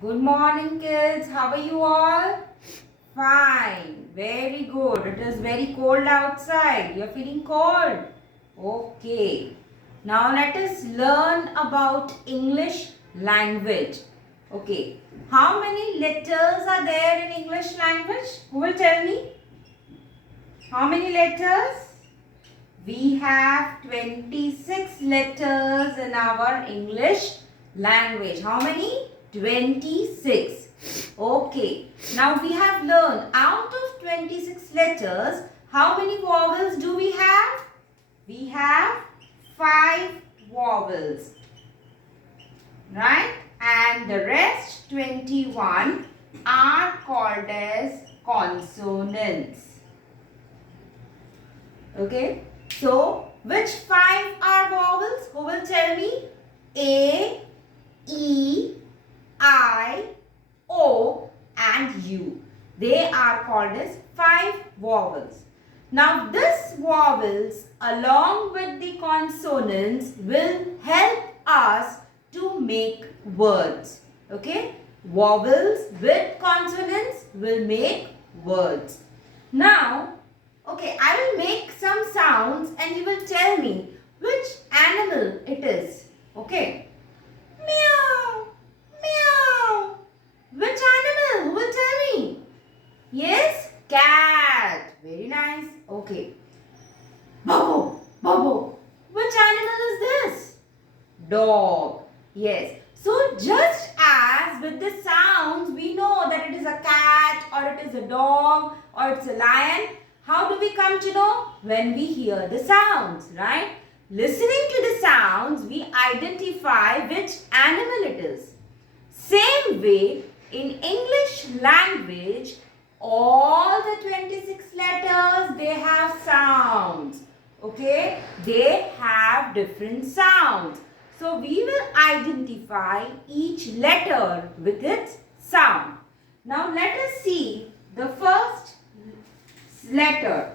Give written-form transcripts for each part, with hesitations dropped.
Good morning, kids. How are you all? Fine. Very good. It is very cold outside. You're feeling cold? Okay. Now let us learn about English language. Okay. How many letters are there in English language? Who will tell me? How many letters? We have 26 letters in our English language. How many? 26. Okay. Now we have learned out of 26 letters, how many vowels do we have? We have 5 vowels. Right? And the rest 21 are called as consonants. Okay. So, which 5 are vowels? Who will tell me? A, E, I, O and U. They are called as 5 vowels. Now, these vowels along with the consonants will help us to make words. Okay? Vowels with consonants will make words. Now, okay, I will make some sounds and you will tell me which animal it is. Okay? Meow, meow. Which animal? Who will tell me? Yes? Cat. Very nice. Okay. Bobo, Bobo. Which animal is this? Dog. Yes. So just as with the sounds we know that it is a cat or it is a dog or it's a lion. How do we come to know? When we hear the sounds, right? Listening to the sounds, we identify which animal it is. Same way, in English language, all the 26 letters, they have sounds. Okay? They have different sounds. So, we will identify each letter with its sound. Now, let us see the first letter.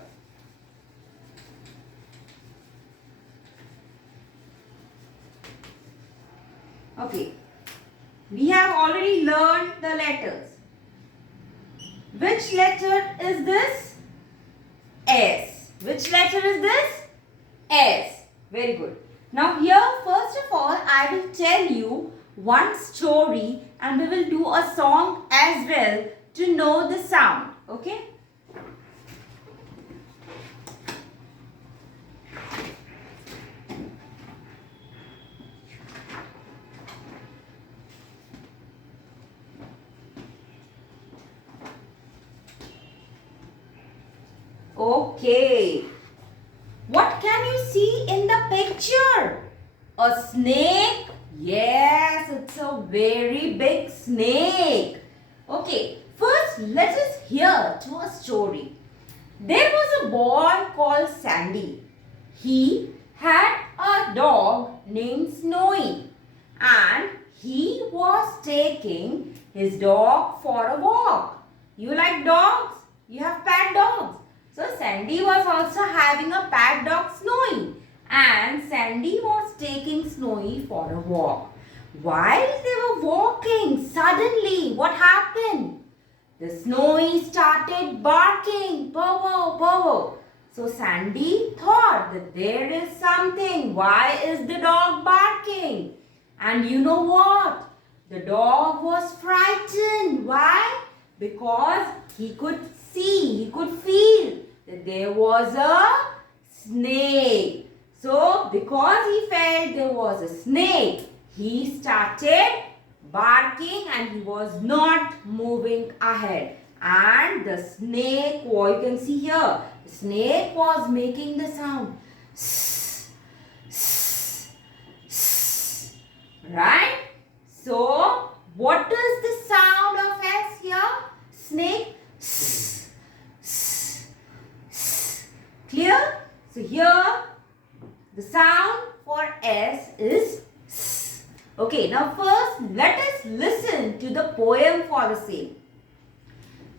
Okay. We have already learned the letters. Which letter is this? S. Which letter is this? S. Very good. Now here, first of all, I will tell you one story and we will do a song as well to know the sound. Okay? Okay. What can you see in the picture? A snake? Yes, it's a very big snake. Okay, first let us hear to a story. There was a boy called Sandy. He had a dog named Snowy and he was taking his dog for a walk. You like dogs? You have pet dogs. So Sandy was also having a pet dog Snowy and Sandy was taking Snowy for a walk. While they were walking, suddenly what happened? The Snowy started barking, bow wow, bow wow. So Sandy thought that there is something. Why is the dog barking? And you know what? The dog was frightened. Why? Because he could see, he could feel that there was a snake. So, because he felt there was a snake, he started barking and he was not moving ahead. And the snake, what you can see here, the snake was making the sound. Sss, sss, sss. Right? So, what is the sound of S here? Snake. Sss, sss, sss. Clear? So, here the sound for S is S. Okay, now first let us listen to the poem for the same.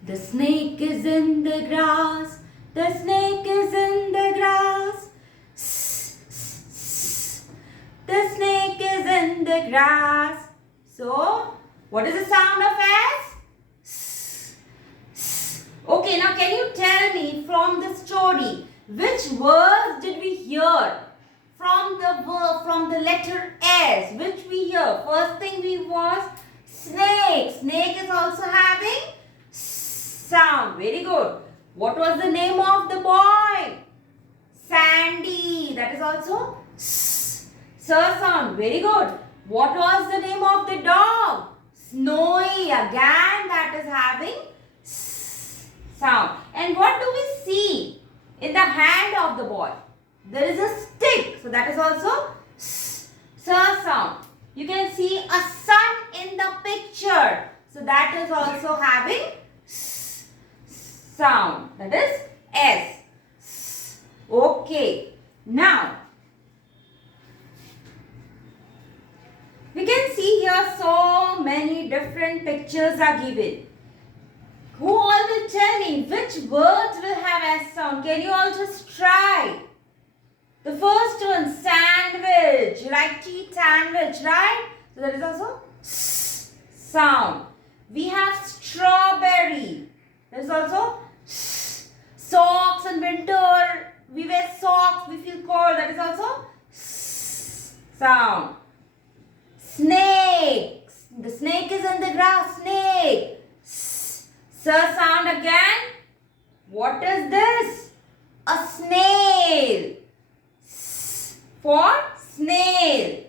The snake is in the grass. The snake is in the grass. S, s, s. The snake is in the grass. So, What is the sound of S? S. S. Okay, now can you tell me from the story, which words did we hear from the letter S? Which we hear? First thing we was snake. Snake is also having sound. Very good. What was the name of the boy? Sandy. That is also sound. Very good. What was the name of the dog? Snowy. Again, that is having sound. And what do we see in the hand of the boy? There is a stick. So that is also sound. You can see a sun in the picture. So that is also having sound. That is S. Okay. Now, we can see here so many different pictures are given. Who all will tell me which words will have S sound? Can you all just try? The first one, sandwich. You like to eat sandwich, right? So that is also sound. We have strawberry. There is also socks in winter. We wear socks. We feel cold. That is also sound. Snake. The snake is in the grass. Snake. Sound again. What is this? A snail. For snail.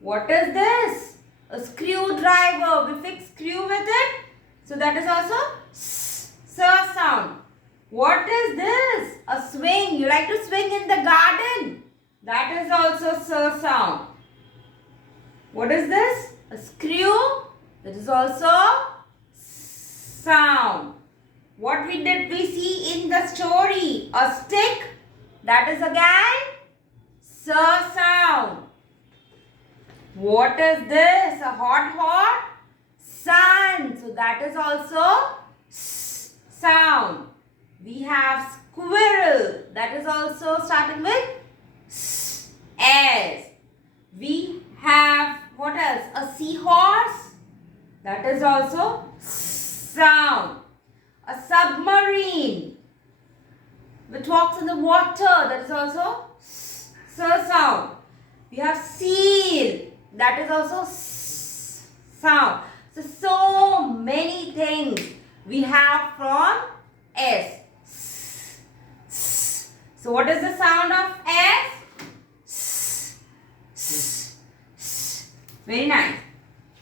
What is this? A screwdriver. We fix screw with it. So that is also sound. What is this? A swing. You like to swing in the garden. That is also sound. What is this? A screw. That is also sound. What did we see in the story? A stick. That is again sound. What is this? A hot sun. So that is also sound. We have squirrel. That is also starting with S. We have what else? A seahorse. That is also sound. A submarine which walks in the water. That is also sound. We have seal. That is also sound. So many things we have from S. So what is the sound of S? Very nice.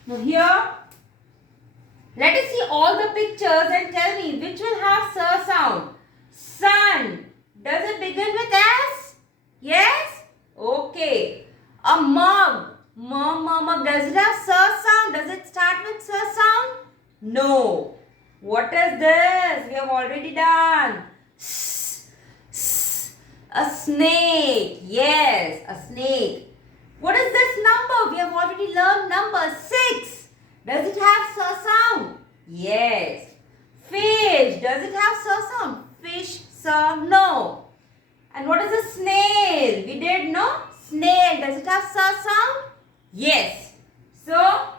Now here, let us see all the pictures and tell me which will have sound. Sun. Does it begin with S? Yes? Okay. A mug. Mug. Does it have sound? Does it start with sound? No. What is this? We have already done. A snake. Yes, a snake. What is this number? We have already learned number 6. Does it have sound? Yes. Fish. Does it have sound? Fish, no. And what is a snail? We did no? Snail. Does it have sound? Yes. So,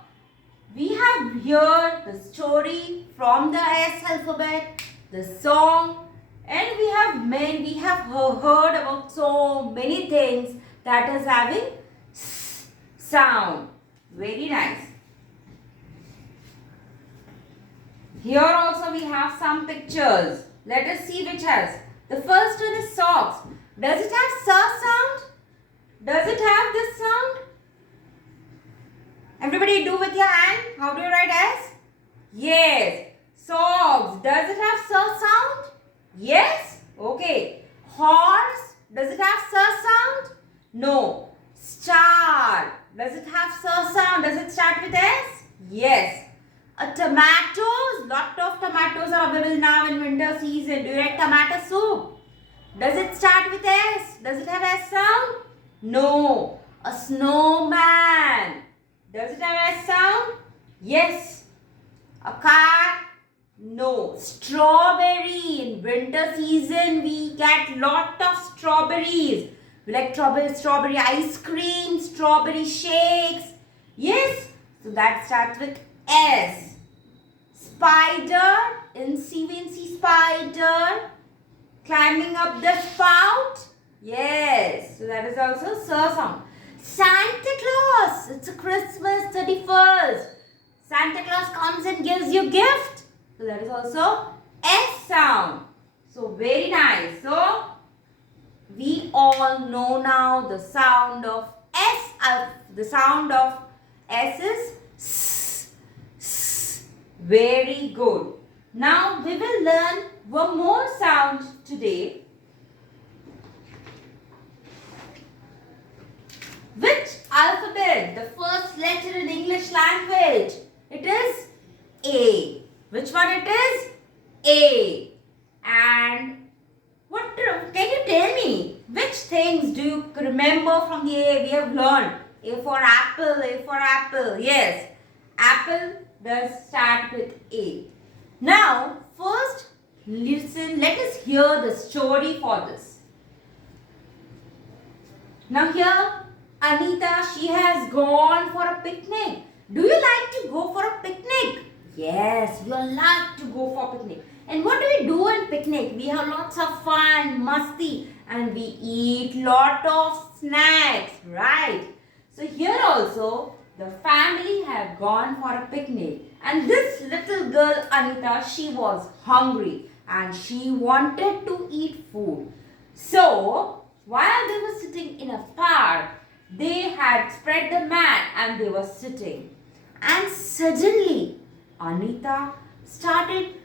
we have here the story from the S alphabet, the song, and we have heard about so many things that is having sound. Very nice. Here also we have some pictures. Let us see which has. The first one is socks. Does it have sound? Does it have this sound? Everybody do with your hand. How do you write S? Yes. Socks. Does it have sound? Yes. Okay. Horse. Does it have sound? No. Star. Does it have sound? Does it start with S? Yes. A tomatoes. Lot of tomatoes are available now in winter season. Do you like tomato soup? Does it start with S? Does it have S sound? No. A snowman. Does it have S sound? Yes. A car? No. Strawberry. In winter season, we get lot of strawberries. We like strawberry ice cream, strawberry shakes. Yes. So that starts with S. Spider. In C we see spider. Climbing up the spout. Yes. So that is also S sound. Santa Claus. It's a Christmas 31st. Santa Claus comes and gives you gift. So that is also S sound. So very nice. So we all know now the sound of S. The sound of S is S. S. Very good. Now we will learn one more sound today. Which alphabet? The first letter in English language. It is A. Which one it is? A. And what can you tell me? Which things do you remember from the A we have learned? A for apple, A for apple. Yes, apple does start with A. Now, first listen, let us hear the story for this. Now here, Anita, she has gone for a picnic. Do you like to go for a picnic? Yes, we all like to go for a picnic. And what do we do in picnic? We have lots of fun, musty, and we eat lot of snacks, right? So here also, the family have gone for a picnic. And this little girl, Anita, she was hungry and she wanted to eat food. So, while they were sitting in a park, they had spread the mat and they were sitting. And suddenly, Anita started,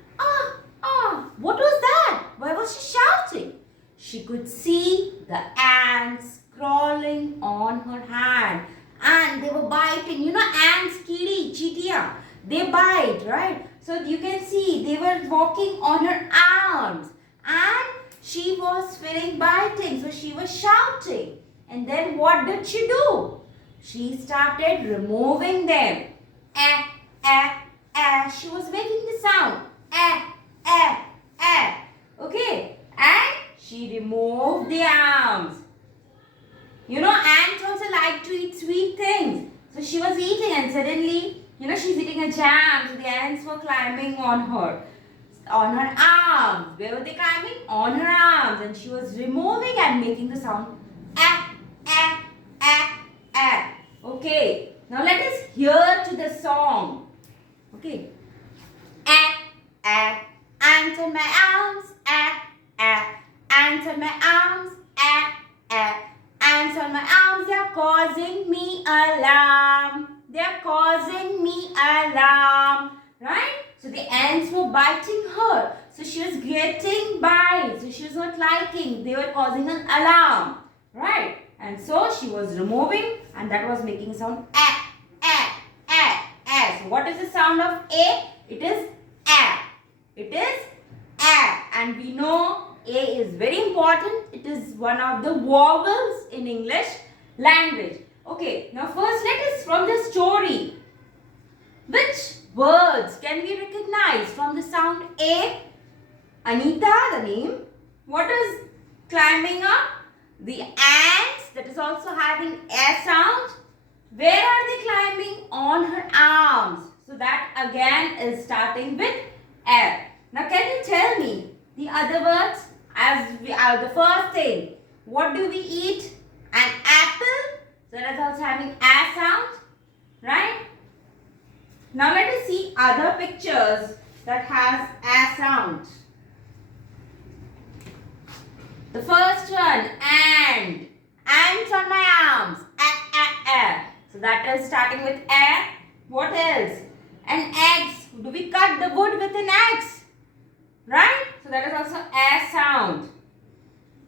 what was that? Why was she shouting? She could see the ants crawling on her hand and they were biting. You know, ants, kiri, chitia, they bite, right? So you can see they were walking on her arms and she was feeling biting. So she was shouting. And then what did she do? She started removing them. She was making the sound. Okay. And she removed the arms. You know, ants also like to eat sweet things. So she was eating and suddenly, you know, she's eating a jam. So the ants were climbing on her arms. Where were they climbing? On her arms. And she was removing and making the sound. Okay. Now let us hear to the song. Okay. Ants on my arms. Ants on my arms. Ants on my arms, they are causing me alarm. They are causing me alarm. Right? So the ants were biting her. So she was getting bites. So she was not liking. They were causing an alarm. Right? And so she was removing and that was making sound So what is the sound of A? It is A. It is A. And we know A is very important. It is one of the vowels in English language. Okay, now first let us from the story. Which words can we recognize from the sound A? Anita, the name. What is climbing up? The ants, that is also having A sound. Where are they climbing? On her arms. So that again is starting with A. Now can you tell me the other words? As we are the first thing, what do we eat? An apple. So that is also having A sound, right? Now let us see other pictures that has A sound. The first one, and. Ants on my arms. So that is starting with A. What else? An axe. Do we cut the wood with an axe? Right? So that is also A sound.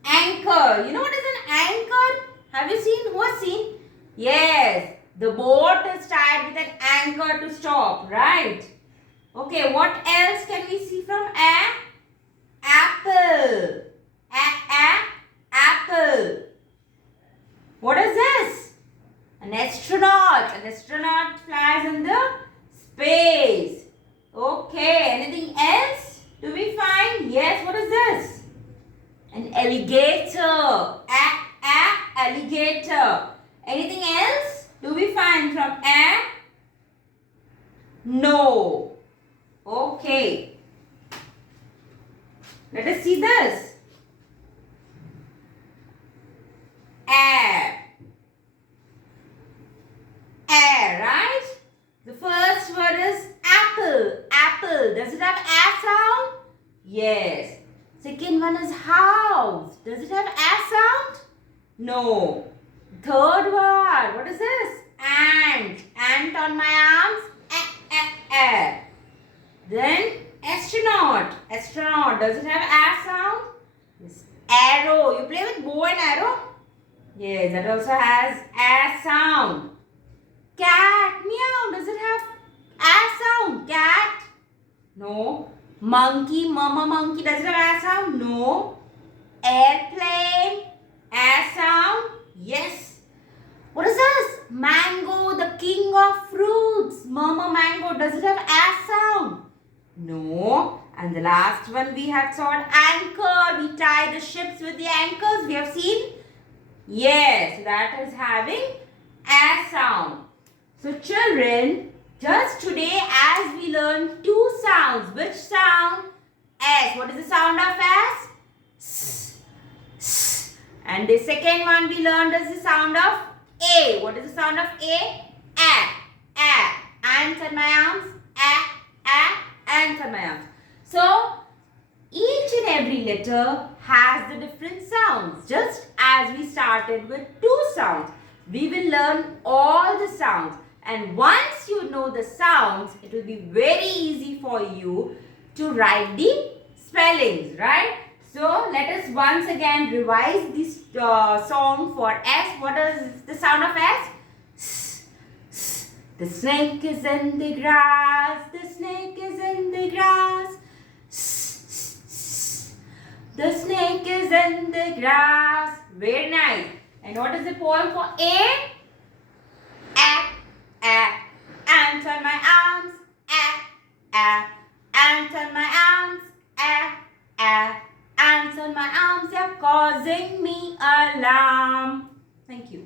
Anchor. You know what is an anchor? Have you seen? Who has seen? Yes. The boat is tied with an anchor to stop. Right? Okay. What else can we see from A? Apple. Apple. What is this? An astronaut. An astronaut flies in the space. Okay. Anything else? Do we find? Yes. What is this? An alligator. Alligator. Anything else? Do we find from A? No. Okay. Let us see this. Air. Air, right? The first word is apple. Apple. Does it have a sound? Yes. Second one is house. Does it have a sound? No. Third word. What is this? Ant. Ant on my arms. Then astronaut. Astronaut. Does it have a sound? Yes. Arrow. You play with bow and arrow? Yes, that also has a sound. Cat. Meow. Does it have a sound? Cat? No. Monkey. Mama monkey. Does it have a sound? No. Airplane. A sound? Yes. What is this? Mango, the king of fruits. Mama mango. Does it have a sound? No. And the last one we have saw anchor. We tie the ships with the anchors. We have seen? Yes, that is having a sound. So children, just today as we learned two sounds. Which sound? S. What is the sound of S? S. S. And the second one we learned is the sound of A. What is the sound of A? A. Ants on my arms. Ants on my arms. So, each and every letter has the different sounds. Just as we started with two sounds, we will learn all the sounds. And once you know the sounds, it will be very easy for you to write the spellings, right? So, let us once again revise this song for S. What is the sound of S? S, S. The snake is in the grass. The snake is in the grass. S, S, S. The snake is in the grass. Very nice. And what is the poem for A? Ants on my arms. Ants on my arms. Ants on my arms, they're causing me alarm. Thank you.